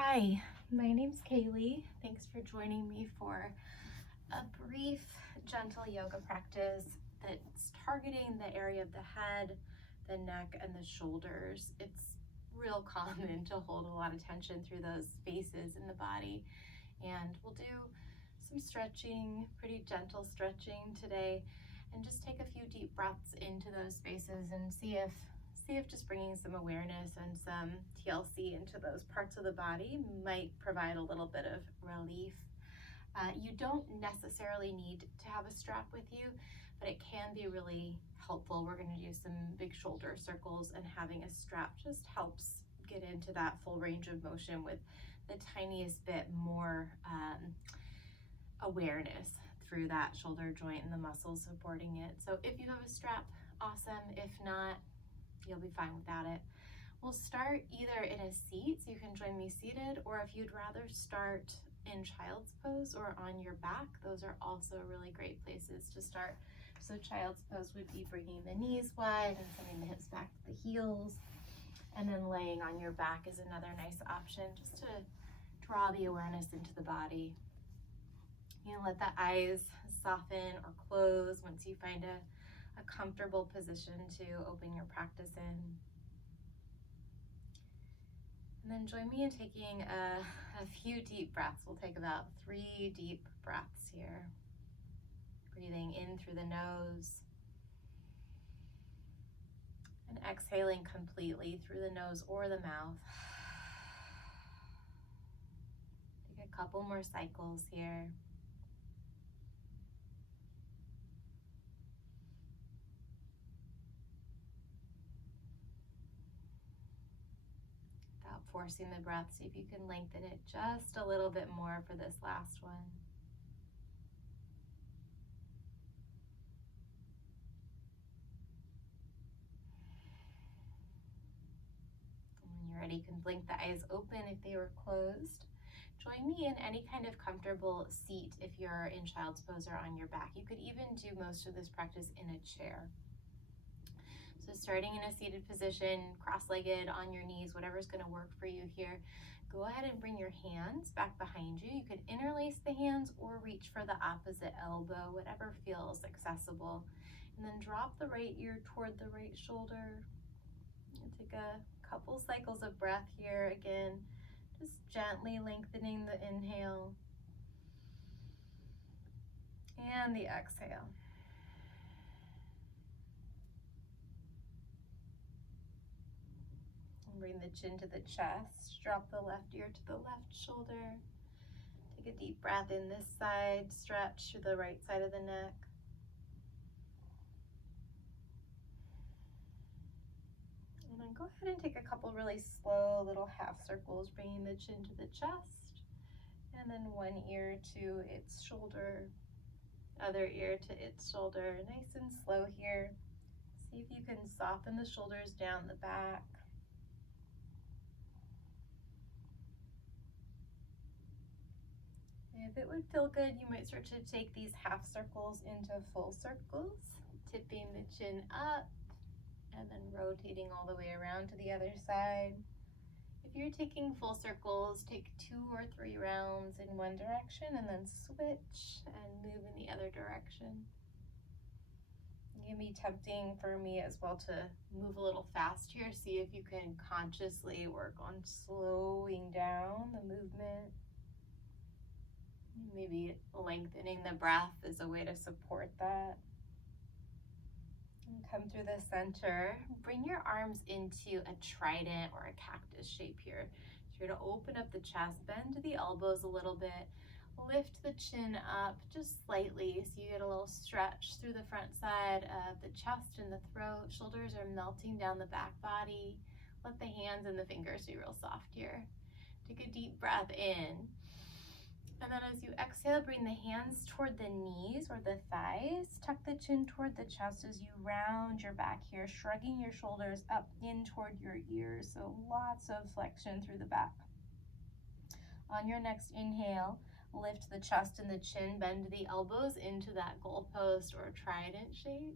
Hi, my name's Kaylee. Thanks for joining me for a brief, gentle yoga practice that's targeting the area of the head, the neck, and the shoulders. It's real common to hold a lot of tension through those spaces in the body. And we'll do some stretching, pretty gentle stretching today, and just take a few deep breaths into those spaces and see if just bringing some awareness and some TLC into those parts of the body might provide a little bit of relief. You don't necessarily need to have a strap with you, but it can be really helpful. We're going to do some big shoulder circles, and having a strap just helps get into that full range of motion with the tiniest bit more awareness through that shoulder joint and the muscles supporting it. So if you have a strap, awesome. If not, you'll be fine without it. We'll start either in a seat, so you can join me seated, or if you'd rather start in child's pose or on your back, those are also really great places to start. So child's pose would be bringing the knees wide and sending the hips back to the heels, and then laying on your back is another nice option, just to draw the awareness into the body. You can let the eyes soften or close once you find a comfortable position to open your practice in. And then join me in taking a few deep breaths. We'll take about 3 deep breaths here. Breathing in through the nose and exhaling completely through the nose or the mouth. Take a couple more cycles here. Forcing the breath, see if you can lengthen it just a little bit more for this last one. And when you're ready, you can blink the eyes open if they were closed. Join me in any kind of comfortable seat if you're in child's pose or on your back. You could even do most of this practice in a chair. So starting in a seated position, cross-legged, on your knees, whatever's going to work for you here. Go ahead and bring your hands back behind you. You can interlace the hands or reach for the opposite elbow, whatever feels accessible. And then drop the right ear toward the right shoulder. And take a couple cycles of breath here. Again, just gently lengthening the inhale and the exhale. Bring the chin to the chest, drop the left ear to the left shoulder. Take a deep breath in this side, stretch to the right side of the neck. And then go ahead and take a couple really slow little half circles, bringing the chin to the chest, and then one ear to its shoulder, other ear to its shoulder. Nice and slow here. See if you can soften the shoulders down the back. If it would feel good, you might start to take these half circles into full circles, tipping the chin up and then rotating all the way around to the other side. If you're taking full circles, take 2 or 3 rounds in one direction and then switch and move in the other direction. It can be tempting for me as well to move a little fast here. See if you can consciously work on slowing down the movement. Maybe lengthening the breath is a way to support that. And come through the center. Bring your arms into a trident or a cactus shape here. So you're going to open up the chest, bend the elbows a little bit, lift the chin up just slightly so you get a little stretch through the front side of the chest and the throat. Shoulders are melting down the back body. Let the hands and the fingers be real soft here. Take a deep breath in. And then as you exhale, bring the hands toward the knees or the thighs. Tuck the chin toward the chest as you round your back here, shrugging your shoulders up in toward your ears. So lots of flexion through the back. On your next inhale, lift the chest and the chin, bend the elbows into that goalpost or trident shape.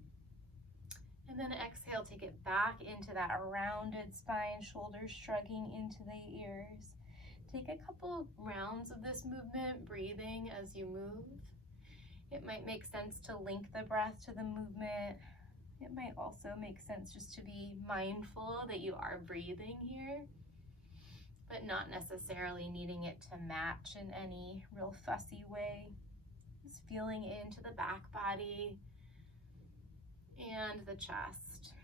And then exhale, take it back into that rounded spine, shoulders shrugging into the ears. take a couple rounds of this movement, breathing as you move. It might make sense to link the breath to the movement. It might also make sense just to be mindful that you are breathing here, but not necessarily needing it to match in any real fussy way. Just feeling into the back body and the chest.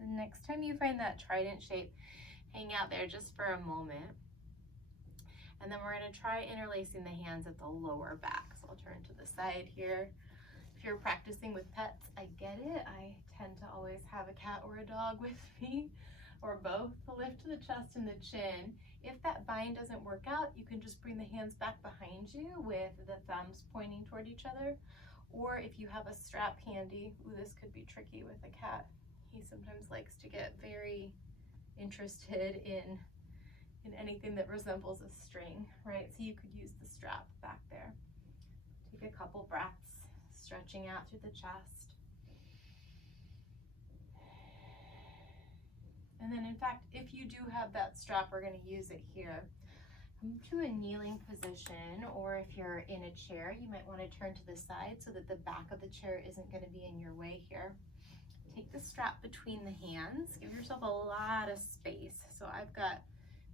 The next time you find that trident shape, hang out there just for a moment. And then we're going to try interlacing the hands at the lower back. So I'll turn to the side here. If you're practicing with pets, I get it. I tend to always have a cat or a dog with me, or both, to lift the chest and the chin. If that bind doesn't work out, you can just bring the hands back behind you with the thumbs pointing toward each other. Or if you have a strap handy, ooh, this could be tricky with a cat. He sometimes likes to get very interested in anything that resembles a string, right? So you could use the strap back there. Take a couple breaths, stretching out through the chest. And then in fact, if you do have that strap, we're going to use it here. Come to a kneeling position, or if you're in a chair, you might want to turn to the side so that the back of the chair isn't going to be in your way here. Take the strap between the hands. Give yourself a lot of space. So I've got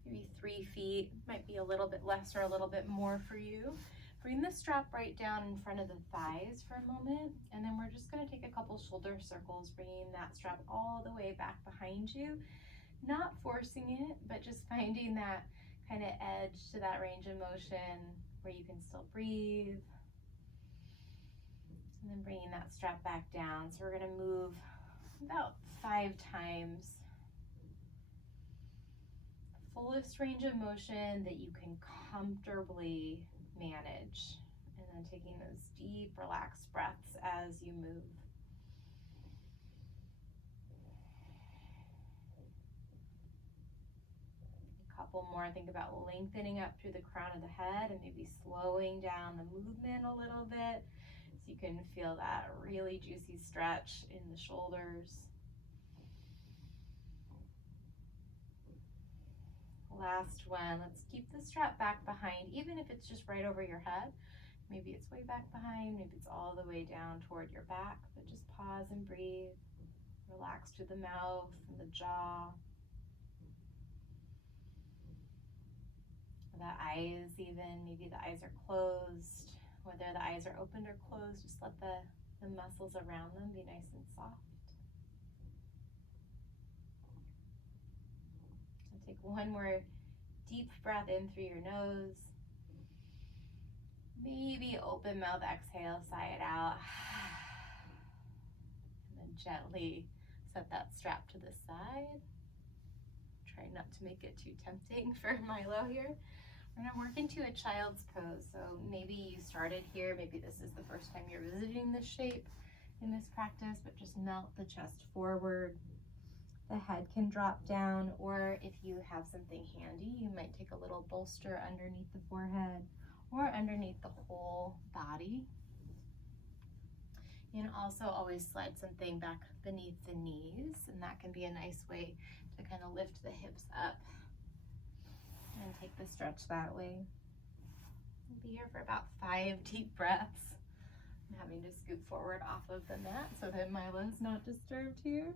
maybe 3 feet, might be a little bit less or a little bit more for you. Bring the strap right down in front of the thighs for a moment, and then we're just going to take a couple shoulder circles, bringing that strap all the way back behind you, not forcing it, but just finding that kind of edge to that range of motion where you can still breathe. And then bringing that strap back down. So we're going to move about 5 times. Fullest range of motion that you can comfortably manage. And then taking those deep, relaxed breaths as you move. A couple more. Think about lengthening up through the crown of the head and maybe slowing down the movement a little bit so you can feel that really juicy stretch in the shoulders. Last one. Let's keep the strap back behind, even if it's just right over your head. Maybe it's way back behind, maybe it's all the way down toward your back, but just pause and breathe. Relax through the mouth and the jaw. The eyes even, maybe the eyes are closed. Whether the eyes are opened or closed, just let the muscles around them be nice and soft. Take one more deep breath in through your nose. Maybe open mouth exhale, sigh it out. And then gently set that strap to the side. Try not to make it too tempting for Milo here. We're going to work into a child's pose. So maybe you started here, maybe this is the first time you're visiting this shape in this practice, but just melt the chest forward. The head can drop down, or if you have something handy, you might take a little bolster underneath the forehead or underneath the whole body. You can also always slide something back beneath the knees, and that can be a nice way to kind of lift the hips up and take the stretch that way. We'll be here for about 5 deep breaths. I'm having to scoot forward off of the mat so that Milo's not disturbed here.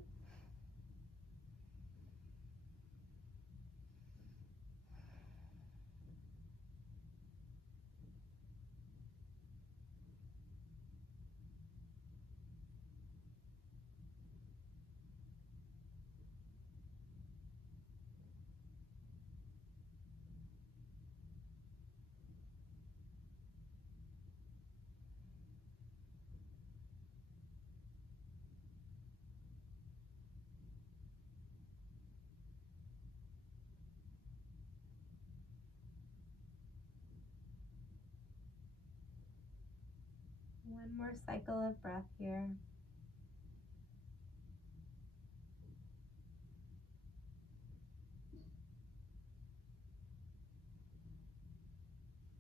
One more cycle of breath here.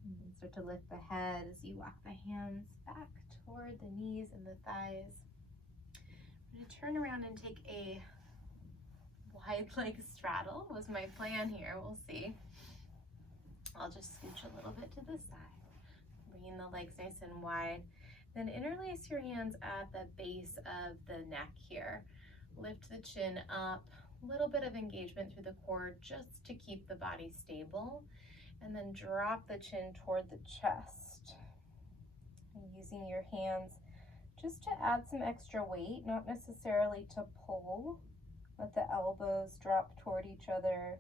And then start to lift the head as you walk the hands back toward the knees and the thighs. I'm going to turn around and take a wide leg straddle was my plan here. We'll see. I'll just scooch a little bit to the side, bringing the legs nice and wide. Then interlace your hands at the base of the neck here. Lift the chin up, a little bit of engagement through the core just to keep the body stable, and then drop the chin toward the chest. And using your hands just to add some extra weight, not necessarily to pull. Let the elbows drop toward each other.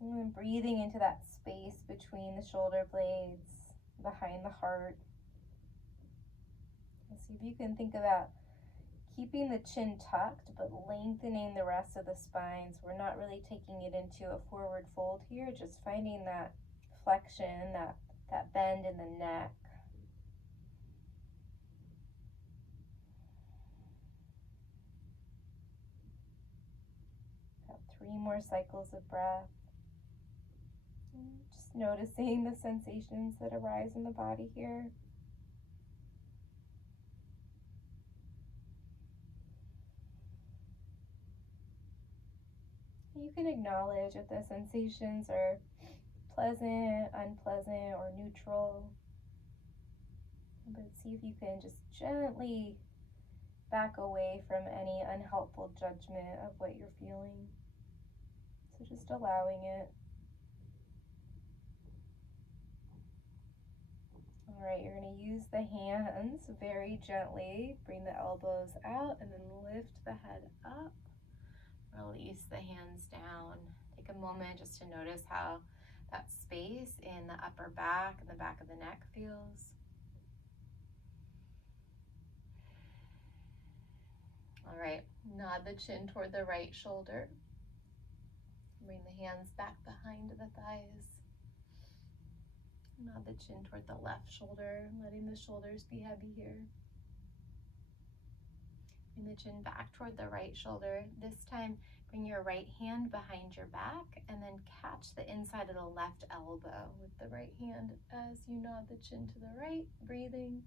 And then breathing into that space between the shoulder blades, behind the heart. And see if you can think about keeping the chin tucked, but lengthening the rest of the spine. So we're not really taking it into a forward fold here, just finding that flexion, that bend in the neck. Got 3 more cycles of breath. Just noticing the sensations that arise in the body here. You can acknowledge if the sensations are pleasant, unpleasant, or neutral. But see if you can just gently back away from any unhelpful judgment of what you're feeling. So just allowing it. All right, you're going to use the hands very gently. Bring the elbows out and then lift the head up. Release the hands down. Take a moment just to notice how that space in the upper back and the back of the neck feels. All right, nod the chin toward the right shoulder. Bring the hands back behind the thighs. Nod the chin toward the left shoulder, letting the shoulders be heavy here. Bring the chin back toward the right shoulder. This time, bring your right hand behind your back and then catch the inside of the left elbow with the right hand as you nod the chin to the right, breathing.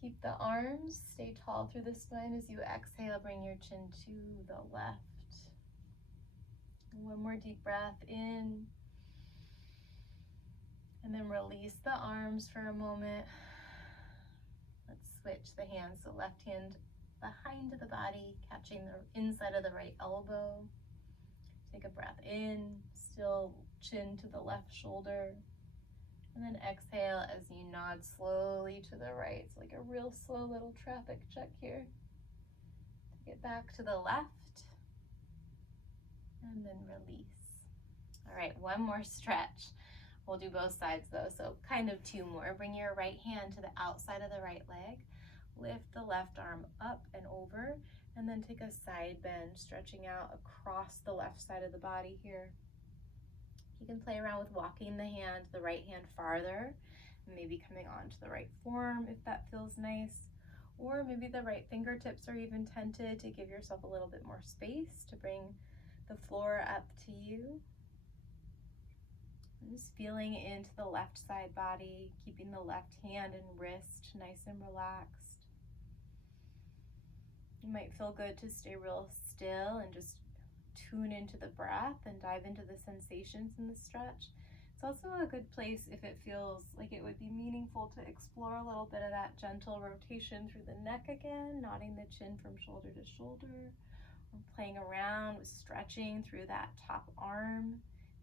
Keep the arms, stay tall through the spine as you exhale, bring your chin to the left. And one more deep breath in. And then release the arms for a moment. Let's switch the hands. The left hand behind the body, catching the inside of the right elbow. Take a breath in, still chin to the left shoulder. And then exhale as you nod slowly to the right. It's like a real slow little traffic check here. Take it back to the left. And then release. All right, one more stretch. We'll do both sides though, so kind of 2 more. Bring your right hand to the outside of the right leg. Lift the left arm up and over, and then take a side bend, stretching out across the left side of the body here. You can play around with walking the right hand farther, and maybe coming onto the right forearm if that feels nice. Or maybe the right fingertips are even tented to give yourself a little bit more space to bring the floor up to you. Just feeling into the left side body, keeping the left hand and wrist nice and relaxed. You might feel good to stay real still and just tune into the breath and dive into the sensations in the stretch. It's also a good place if it feels like it would be meaningful to explore a little bit of that gentle rotation through the neck again, nodding the chin from shoulder to shoulder, or playing around with stretching through that top arm.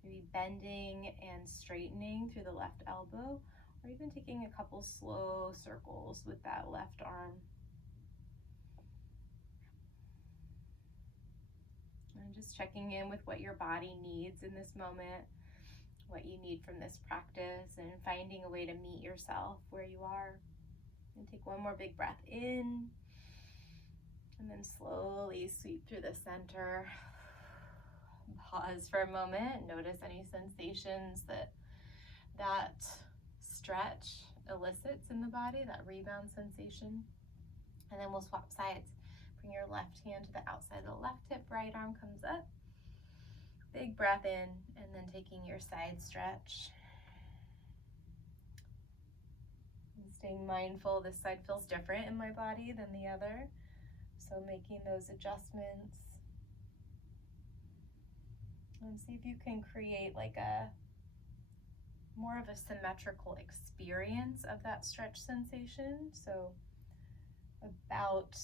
Maybe bending and straightening through the left elbow, or even taking a couple slow circles with that left arm. And just checking in with what your body needs in this moment, what you need from this practice, and finding a way to meet yourself where you are. And take one more big breath in, and then slowly sweep through the center. Pause for a moment, notice any sensations that stretch elicits in the body, that rebound sensation. And then we'll swap sides. Bring your left hand to the outside of the left hip, right arm comes up. Big breath in, and then taking your side stretch. And staying mindful, this side feels different in my body than the other. So making those adjustments. And see if you can create like a more of a symmetrical experience of that stretch sensation. So about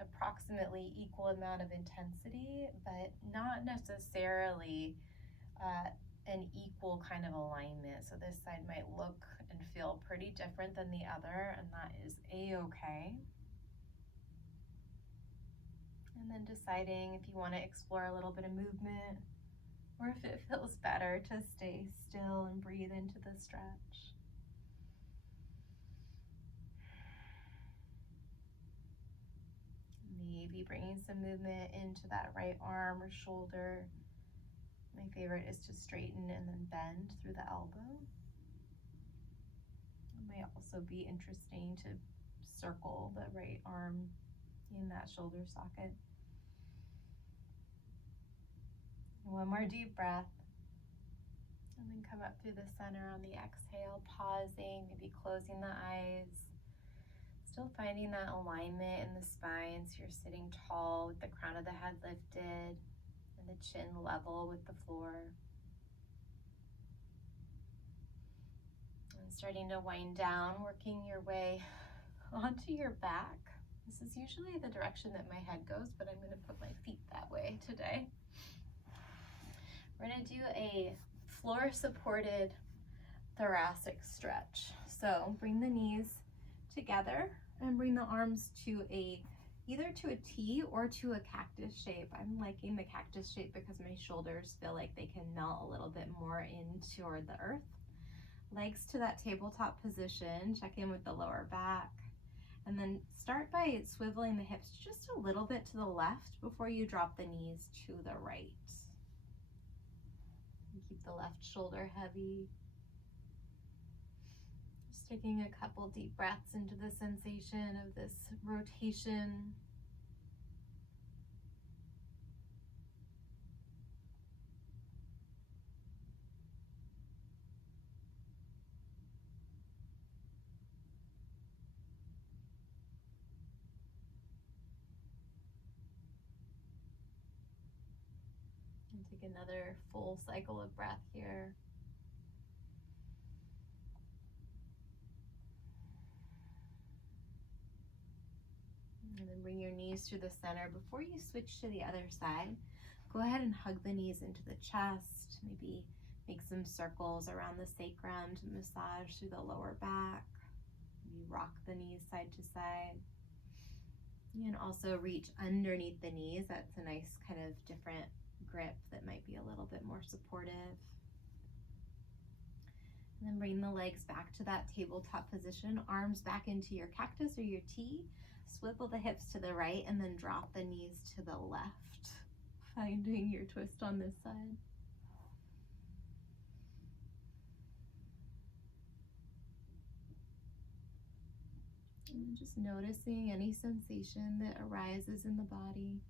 approximately equal amount of intensity, but not necessarily an equal kind of alignment. So this side might look and feel pretty different than the other, and that is a-okay. And then deciding if you want to explore a little bit of movement, or if it feels better to stay still and breathe into the stretch. Maybe bringing some movement into that right arm or shoulder. My favorite is to straighten and then bend through the elbow. It might also be interesting to circle the right arm in that shoulder socket. One more deep breath. And then come up through the center on the exhale, pausing, maybe closing the eyes. Still finding that alignment in the spine, so you're sitting tall with the crown of the head lifted and the chin level with the floor. And starting to wind down, working your way onto your back. This is usually the direction that my head goes, but I'm going to put my feet that way today. We're going to do a floor-supported thoracic stretch. So bring the knees together and bring the arms to either to a T or to a cactus shape. I'm liking the cactus shape because my shoulders feel like they can melt a little bit more in toward the earth. Legs to that tabletop position, check in with the lower back, and then start by swiveling the hips just a little bit to the left before you drop the knees to the right. And keep the left shoulder heavy. Just taking a couple deep breaths into the sensation of this rotation. And take another full cycle of breath here. And then bring your knees to the center. Before you switch to the other side, go ahead and hug the knees into the chest. Maybe make some circles around the sacrum to massage through the lower back. Maybe rock the knees side to side. You can also reach underneath the knees. That's a nice kind of different grip that might be a little bit more supportive. And then bring the legs back to that tabletop position, arms back into your cactus or your T. Swivel the hips to the right and then drop the knees to the left, finding your twist on this side. And just noticing any sensation that arises in the body.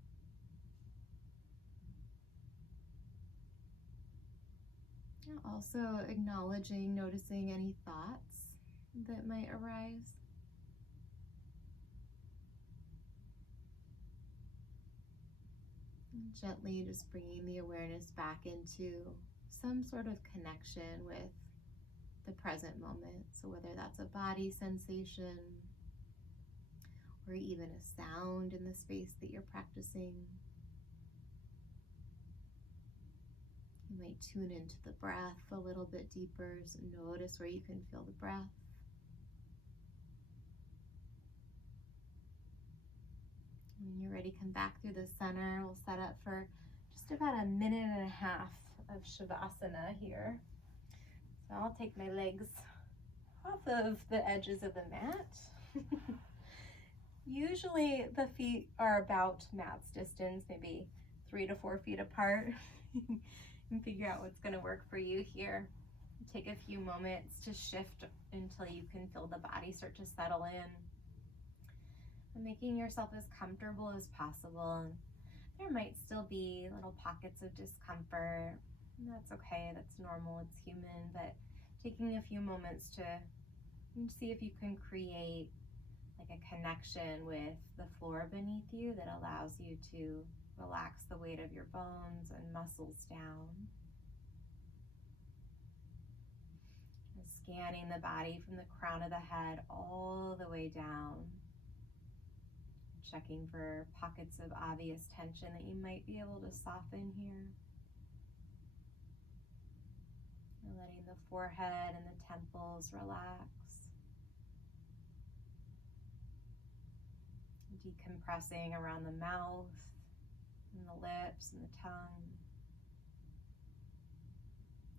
And also acknowledging, noticing any thoughts that might arise. And gently just bringing the awareness back into some sort of connection with the present moment. So whether that's a body sensation or even a sound in the space that you're practicing. You might tune into the breath a little bit deeper, so notice where you can feel the breath. When you're ready, come back through the center. We'll set up for just about 1.5 minutes of Shavasana here. So I'll take my legs off of the edges of the mat. Usually the feet are about mat's distance, maybe 3 to 4 feet apart. And figure out what's going to work for you here. Take a few moments to shift until you can feel the body start to settle in. And making yourself as comfortable as possible. There might still be little pockets of discomfort. And that's okay, that's normal, it's human, but taking a few moments to see if you can create like a connection with the floor beneath you that allows you to relax the weight of your bones and muscles down. And scanning the body from the crown of the head all the way down. Checking for pockets of obvious tension that you might be able to soften here. And letting the forehead and the temples relax. Decompressing around the mouth and the lips and the tongue.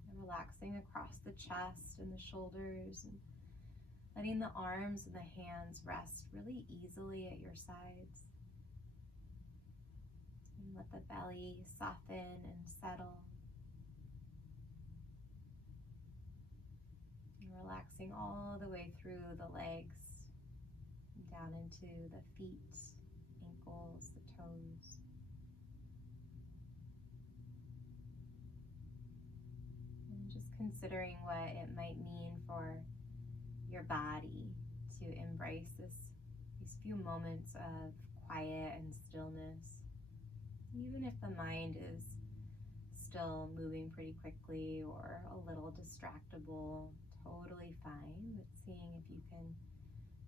And relaxing across the chest and the shoulders, and letting the arms and the hands rest really easily at your sides. And let the belly soften and settle. And relaxing all the way through the legs, down into the feet, ankles, the toes. And just considering what it might mean for your body to embrace these few moments of quiet and stillness. Even if the mind is still moving pretty quickly or a little distractible, totally fine, but seeing if you can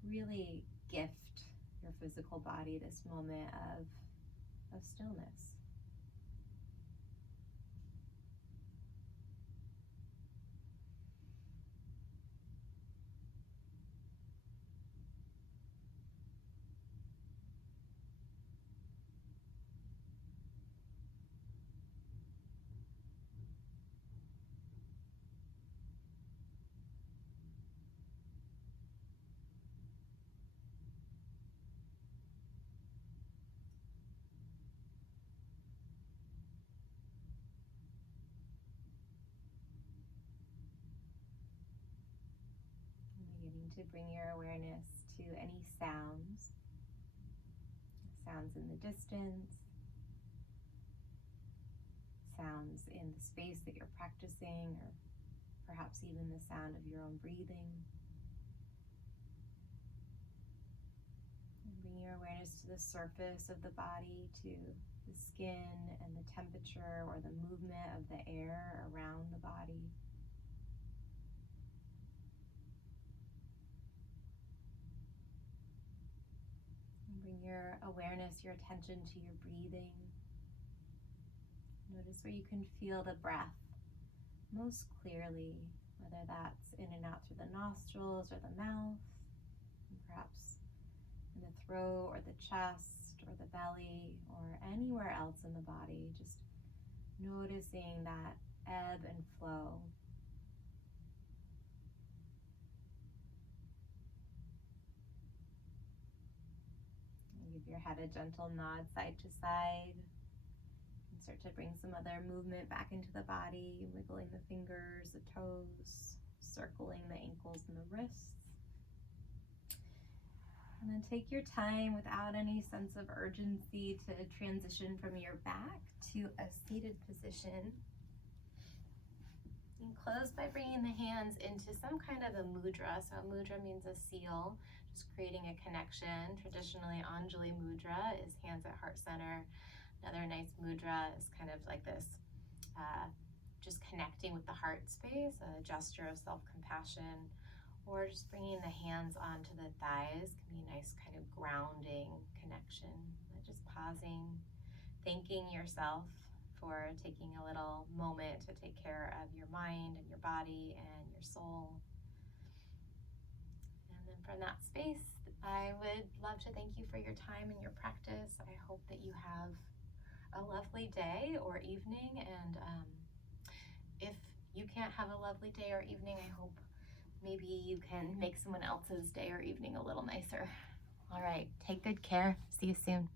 really gift your physical body this moment of stillness. Beginning to bring your awareness to any sounds in the distance, sounds in the space that you're practicing, or perhaps even the sound of your own breathing. And bring your awareness to the surface of the body, to the skin and the temperature or the movement of the air around the body. Bring your awareness, your attention to your breathing. Notice where you can feel the breath most clearly, whether that's in and out through the nostrils or the mouth, and perhaps in the throat or the chest or the belly or anywhere else in the body. Just noticing that ebb and flow. Give your head a gentle nod side to side. And start to bring some other movement back into the body, wiggling the fingers, the toes, circling the ankles and the wrists. And then take your time without any sense of urgency to transition from your back to a seated position. And close by bringing the hands into some kind of a mudra. So a mudra means a seal, just creating a connection. Traditionally, Anjali mudra is hands at heart center. Another nice mudra is kind of like this, just connecting with the heart space, a gesture of self-compassion, or just bringing the hands onto the thighs can be a nice kind of grounding connection. Just pausing, thanking yourself for taking a little moment to take care of your mind and your body and your soul. And then from that space, I would love to thank you for your time and your practice. I hope that you have a lovely day or evening, and if you can't have a lovely day or evening, I hope maybe you can make someone else's day or evening a little nicer. All right, take good care. See you soon.